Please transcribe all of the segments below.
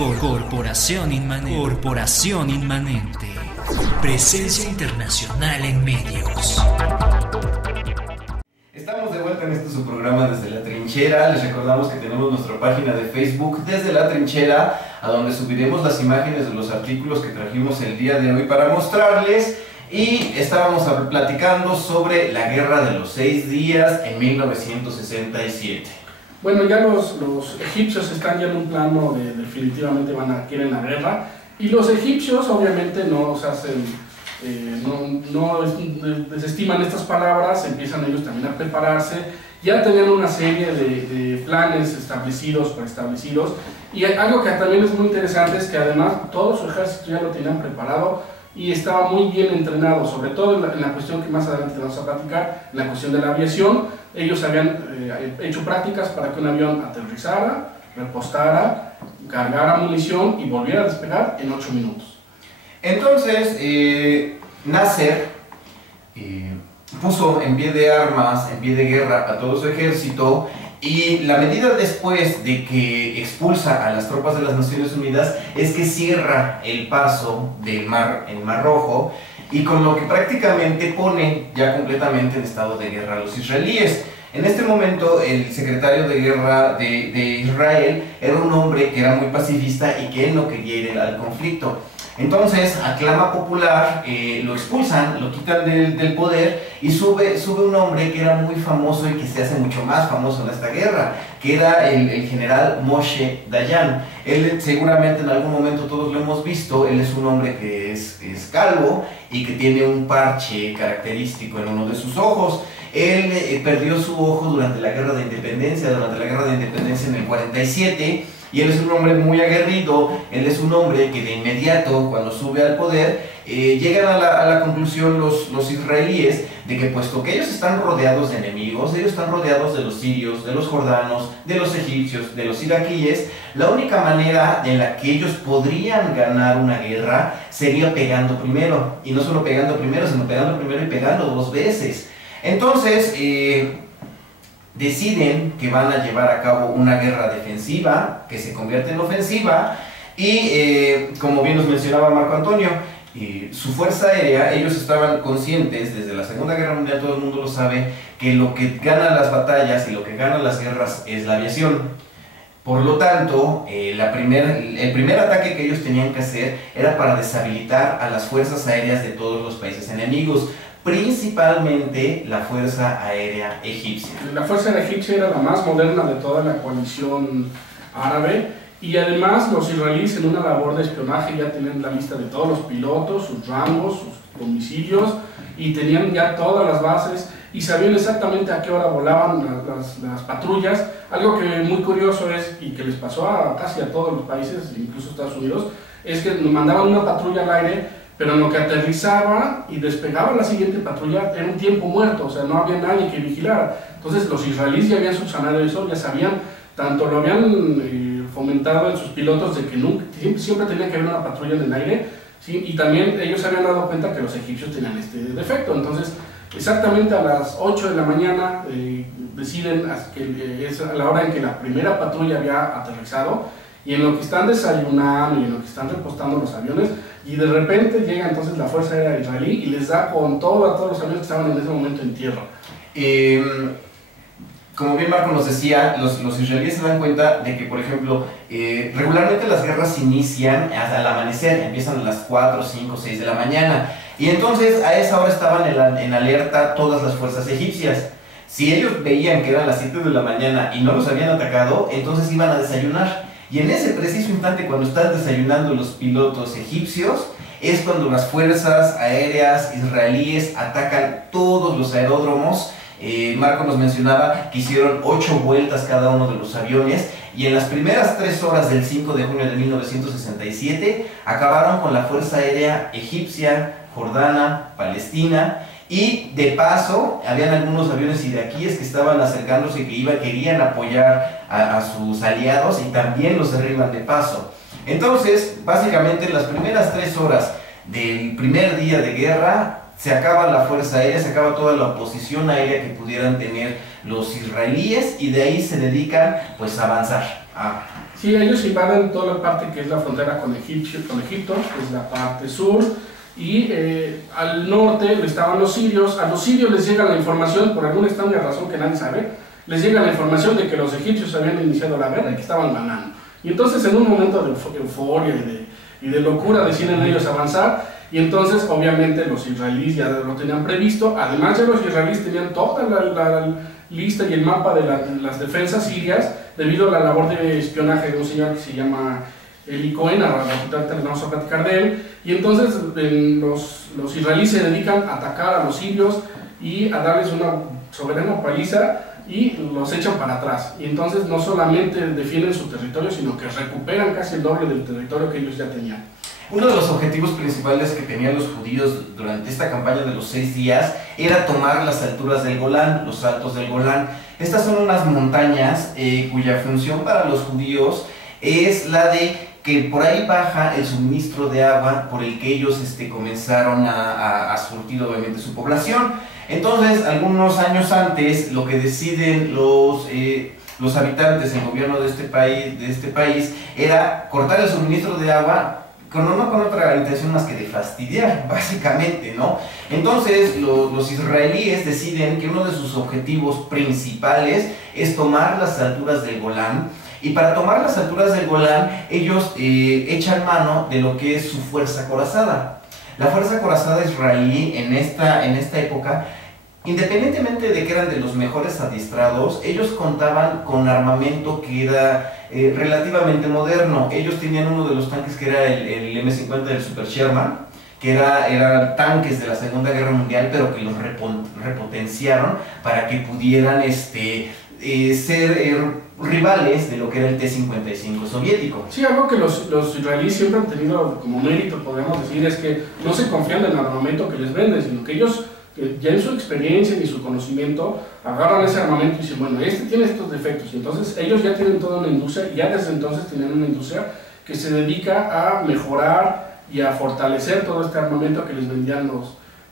Corporación Inmanente. Corporación Inmanente. Presencia internacional en medios. Estamos de vuelta en este su programa Desde la Trinchera. Les recordamos que tenemos nuestra página de Facebook Desde la Trinchera, a donde subiremos las imágenes de los artículos que trajimos el día de hoy para mostrarles. Y estábamos platicando sobre la Guerra de los 6 días en 1967. Bueno, ya los egipcios están ya en un plano de definitivamente quieren la guerra, y los egipcios obviamente no se hacen, no desestiman estas palabras, empiezan ellos también a prepararse. Ya tenían una serie de planes preestablecidos, y algo que también es muy interesante es que además todo su ejército ya lo tenían preparado y estaba muy bien entrenado, sobre todo en la cuestión que más adelante vamos a platicar, en la cuestión de la aviación. Ellos habían hecho prácticas para que un avión aterrizara, repostara, cargara munición y volviera a despegar en 8 minutos. Entonces, Nasser puso en pie de armas, en pie de guerra a todo su ejército, y la medida después de que expulsa a las tropas de las Naciones Unidas es que cierra el paso del mar, el Mar Rojo, y con lo que prácticamente pone ya completamente en estado de guerra a los israelíes. En este momento el secretario de guerra de Israel era un hombre que era muy pacifista y que él no quería ir al conflicto. Entonces, a clama popular, lo expulsan, lo quitan del poder, y sube un hombre que era muy famoso y que se hace mucho más famoso en esta guerra, que era el general Moshe Dayan. Él seguramente en algún momento todos lo hemos visto. Él es un hombre que es calvo y que tiene un parche característico en uno de sus ojos. Él perdió su ojo durante la Guerra de Independencia, en el 47, y él es un hombre muy aguerrido. Él es un hombre que de inmediato, cuando sube al poder, llegan a la conclusión los israelíes de que, puesto que ellos están rodeados de enemigos, ellos están rodeados de los sirios, de los jordanos, de los egipcios, de los iraquíes, la única manera en la que ellos podrían ganar una guerra sería pegando primero, y no solo pegando primero, sino pegando primero y pegando 2 veces. Entonces, deciden que van a llevar a cabo una guerra defensiva que se convierte en ofensiva, y como bien nos mencionaba Marco Antonio, su fuerza aérea, ellos estaban conscientes desde la Segunda Guerra Mundial, todo el mundo lo sabe, que lo que gana las batallas y lo que gana las guerras es la aviación. Por lo tanto, el primer ataque que ellos tenían que hacer era para deshabilitar a las fuerzas aéreas de todos los países enemigos, principalmente la Fuerza Aérea Egipcia. La Fuerza Aérea Egipcia era la más moderna de toda la coalición árabe, y además los israelíes, en una labor de espionaje, ya tenían la lista de todos los pilotos, sus rangos, sus domicilios, y tenían ya todas las bases y sabían exactamente a qué hora volaban las patrullas. Algo que muy curioso es, y que les pasó casi a todos los países, incluso Estados Unidos, es que nos mandaban una patrulla al aire, pero en lo que aterrizaba y despegaba la siguiente patrulla era un tiempo muerto, o sea, no había nadie que vigilara. Entonces los israelíes ya habían subsanado eso, ya sabían, tanto lo habían fomentado en sus pilotos de que siempre tenía que haber una patrulla en el aire, ¿sí? Y también ellos se habían dado cuenta que los egipcios tenían este defecto. Entonces, exactamente a las 8 de la mañana deciden que es a la hora en que la primera patrulla había aterrizado, y en lo que están desayunando y en lo que están repostando los aviones, y de repente llega entonces la Fuerza Aérea Israelí y les da con todo a todos los aviones que estaban en ese momento en tierra. Como bien Marco nos decía, los israelíes se dan cuenta de que, por ejemplo, regularmente las guerras inician al amanecer, empiezan a las 4, 5, 6 de la mañana, y entonces a esa hora estaban en alerta todas las fuerzas egipcias. Si ellos veían que eran las 7 de la mañana y no los habían atacado, entonces iban a desayunar. Y en ese preciso instante, cuando están desayunando los pilotos egipcios, es cuando las fuerzas aéreas israelíes atacan todos los aeródromos. Marco nos mencionaba que hicieron 8 vueltas cada uno de los aviones, y en las primeras 3 horas del 5 de junio de 1967 acabaron con la Fuerza Aérea egipcia, jordana, palestina, y de paso habían algunos aviones iraquíes que estaban acercándose y que querían apoyar a sus aliados, y también los derriban de paso. Entonces, básicamente en las primeras 3 horas del primer día de guerra se acaba la fuerza aérea, se acaba toda la oposición aérea que pudieran tener los israelíes, y de ahí se dedican pues a avanzar, a Sí, ellos invaden toda la parte que es la frontera con Egipto, que es la parte sur, y al norte estaban los sirios. A los sirios les llega la información, por alguna extraña razón que nadie sabe, les llega la información de que los egipcios habían iniciado la guerra y que estaban ganando. Y entonces en un momento de euforia y de locura deciden ellos avanzar, y entonces obviamente los israelíes ya lo tenían previsto. Además ya los israelíes tenían toda la lista y el mapa de las defensas sirias debido a la labor de espionaje de un señor que se llama Eli Cohen. Ahorita vamos a platicar de él. Y entonces los israelíes se dedican a atacar a los sirios y a darles una soberana paliza, y los echan para atrás. Y entonces no solamente defienden su territorio, sino que recuperan casi el doble del territorio que ellos ya tenían. Uno de los objetivos principales que tenían los judíos durante esta campaña de los 6 días era tomar las alturas del Golán, los altos del Golán. Estas son unas montañas cuya función para los judíos es la de que por ahí baja el suministro de agua por el que ellos comenzaron a surtir obviamente su población. Entonces, algunos años antes, lo que deciden los habitantes, el gobierno de este país, era cortar el suministro de agua, no con otra intención más que de fastidiar, básicamente, ¿no? Entonces, los israelíes deciden que uno de sus objetivos principales es tomar las alturas del Golán, y para tomar las alturas del Golán, ellos echan mano de lo que es su fuerza acorazada. La fuerza acorazada israelí en esta época, independientemente de que eran de los mejores adiestrados, ellos contaban con armamento que era relativamente moderno. Ellos tenían uno de los tanques que era el M50 del Super Sherman, que eran tanques de la Segunda Guerra Mundial, pero que los repotenciaron para que pudieran ser rivales de lo que era el T-55 soviético. Sí, algo que los israelíes siempre han tenido como mérito, podríamos decir, es que no se confían en el armamento que les venden, sino que ellos, ya en su experiencia y su conocimiento, agarran ese armamento y dicen, bueno, este tiene estos defectos. Y entonces ellos ya tienen toda una industria, ya desde entonces tienen una industria que se dedica a mejorar y a fortalecer todo este armamento que les vendían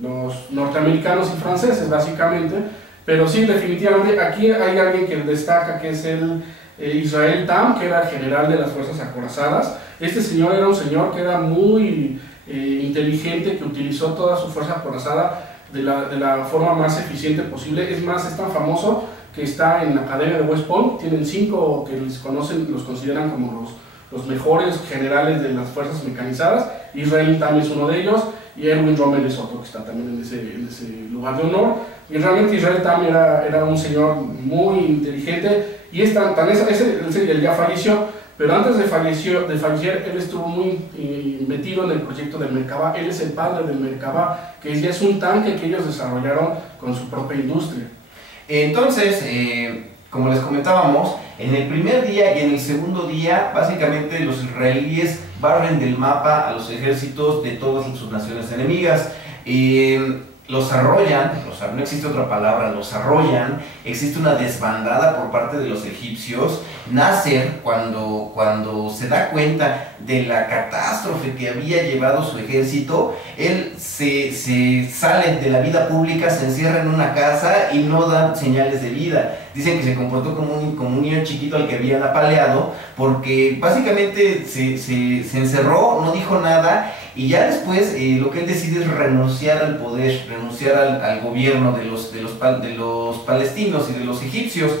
los norteamericanos y franceses, básicamente. Pero sí, definitivamente, aquí hay alguien que destaca, que es el Israel Tam, que era general de las fuerzas acorazadas. Este señor era un señor que era muy inteligente, que utilizó toda su fuerza acorazada de la forma más eficiente posible. Es más, es tan famoso que está en la Academia de West Point. Tienen 5 que los consideran como los mejores generales de las fuerzas mecanizadas. Israel Tam es uno de ellos, y Erwin Rommel es otro que está también en ese lugar de honor. Y realmente Israel Tam era un señor muy inteligente, y él ya falleció, pero antes de fallecer él estuvo muy metido en el proyecto del Merkabah. Él es el padre del Merkabah, que ya es un tanque que ellos desarrollaron con su propia industria. Entonces, como les comentábamos, en el primer día y en el segundo día, básicamente los israelíes barren del mapa a los ejércitos de todas sus naciones enemigas. Los arrollan, no existe otra palabra, los arrollan. Existe una desbandada por parte de los egipcios. Nasser, cuando se da cuenta de la catástrofe que había llevado su ejército, él se sale de la vida pública, se encierra en una casa y no da señales de vida. Dicen que se comportó como un niño chiquito al que habían apaleado, porque básicamente se encerró, no dijo nada, y ya después lo que él decide es renunciar al poder, renunciar al gobierno de los palestinos y de los egipcios.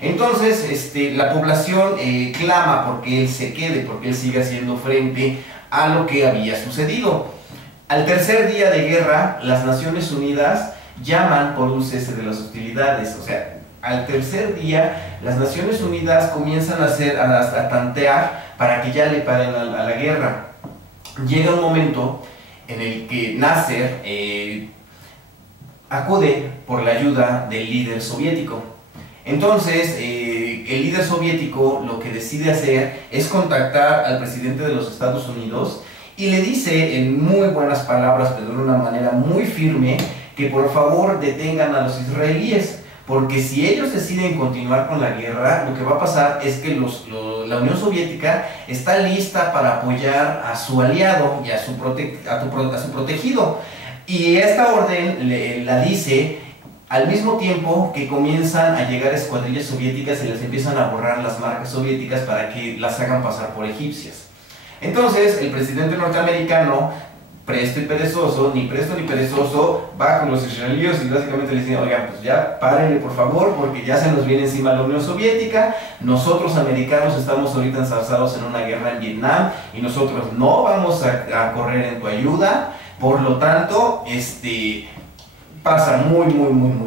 Entonces la población clama porque él se quede, porque él siga haciendo frente a lo que había sucedido. Al tercer día de guerra, las Naciones Unidas llaman por un cese de las hostilidades. O sea, al tercer día, las Naciones Unidas comienzan a tantear para que ya le paren a la guerra. Llega un momento en el que Nasser acude por la ayuda del líder soviético. Entonces, el líder soviético lo que decide hacer es contactar al presidente de los Estados Unidos y le dice en muy buenas palabras, pero de una manera muy firme, que por favor detengan a los israelíes, porque si ellos deciden continuar con la guerra, lo que va a pasar es que la Unión Soviética está lista para apoyar a su aliado y a su protegido. Y esta orden la dice al mismo tiempo que comienzan a llegar escuadrillas soviéticas y les empiezan a borrar las marcas soviéticas para que las hagan pasar por egipcias. Entonces el presidente norteamericano, presto y perezoso, ni presto ni perezoso, va con los israelíes y básicamente les dice: oigan, pues ya párenle por favor, porque ya se nos viene encima la Unión Soviética, nosotros americanos estamos ahorita enzarzados en una guerra en Vietnam y nosotros no vamos a correr en tu ayuda, por lo tanto, pasa muy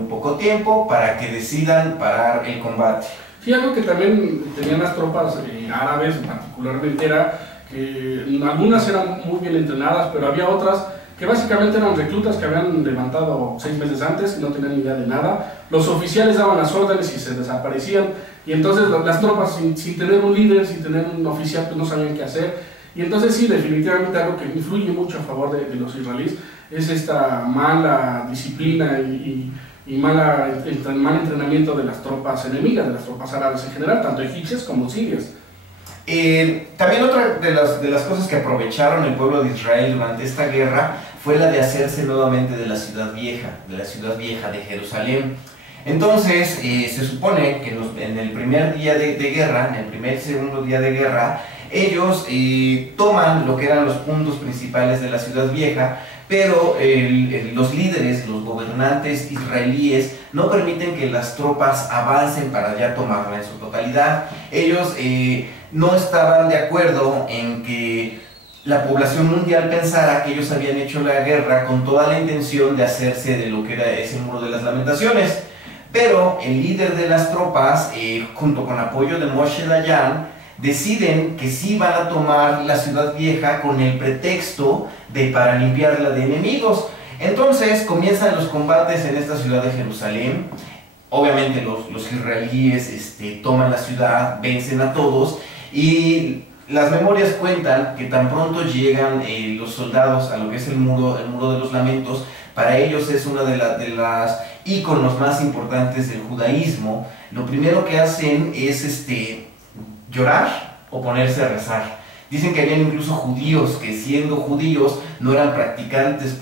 poco tiempo para que decidan parar el combate. Sí, algo que también tenían las tropas árabes particularmente era que algunas eran muy bien entrenadas, pero había otras que básicamente eran reclutas que habían levantado 6 meses antes, que no tenían ni idea de nada. Los oficiales daban las órdenes y se desaparecían, y entonces las tropas sin tener un líder, sin tener un oficial, pues no sabían qué hacer. Y entonces sí, definitivamente algo que influye mucho a favor de los israelíes es esta mala disciplina y mal entrenamiento de las tropas enemigas, de las tropas árabes en general, tanto egipcias como sirias. También otra de las cosas que aprovecharon el pueblo de Israel durante esta guerra fue la de hacerse nuevamente de la ciudad vieja de Jerusalén. Entonces se supone que en el primer día de guerra, en el primer y segundo día de guerra, ellos toman lo que eran los puntos principales de la ciudad vieja, pero los líderes, los gobernantes israelíes no permiten que las tropas avancen para ya tomarla en su totalidad. Ellos no estaban de acuerdo en que la población mundial pensara que ellos habían hecho la guerra con toda la intención de hacerse de lo que era ese muro de las lamentaciones. Pero el líder de las tropas, junto con apoyo de Moshe Dayan, deciden que sí van a tomar la ciudad vieja con el pretexto de para limpiarla de enemigos. Entonces comienzan los combates en esta ciudad de Jerusalén. Obviamente los israelíes toman la ciudad, vencen a todos, y las memorias cuentan que tan pronto llegan los soldados a lo que es el muro de los lamentos, para ellos es una de las íconos más importantes del judaísmo. Lo primero que hacen es llorar o ponerse a rezar. Dicen que habían incluso judíos que, siendo judíos, no eran practicantes,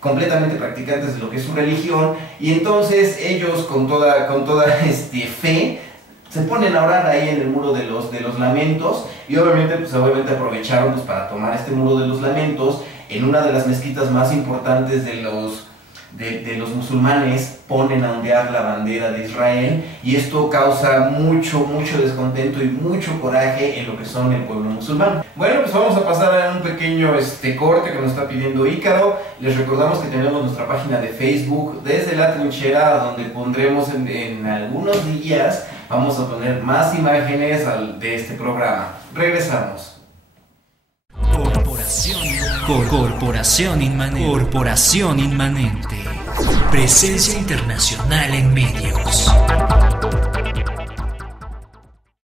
completamente practicantes de lo que es su religión, y entonces ellos con toda fe se ponen a orar ahí en el muro de los lamentos, y obviamente aprovecharon para tomar este muro de los lamentos. En una de las mezquitas más importantes de los musulmanes ponen a ondear la bandera de Israel, y esto causa mucho descontento y mucho coraje en lo que son el pueblo musulmán. Bueno, pues vamos a pasar a un pequeño corte que nos está pidiendo Ícaro. Les recordamos que tenemos nuestra página de Facebook, Desde la Trinchera, donde pondremos en algunos días, vamos a poner más imágenes de este programa. Regresamos. Corporación Inmanente. Presencia internacional en medios.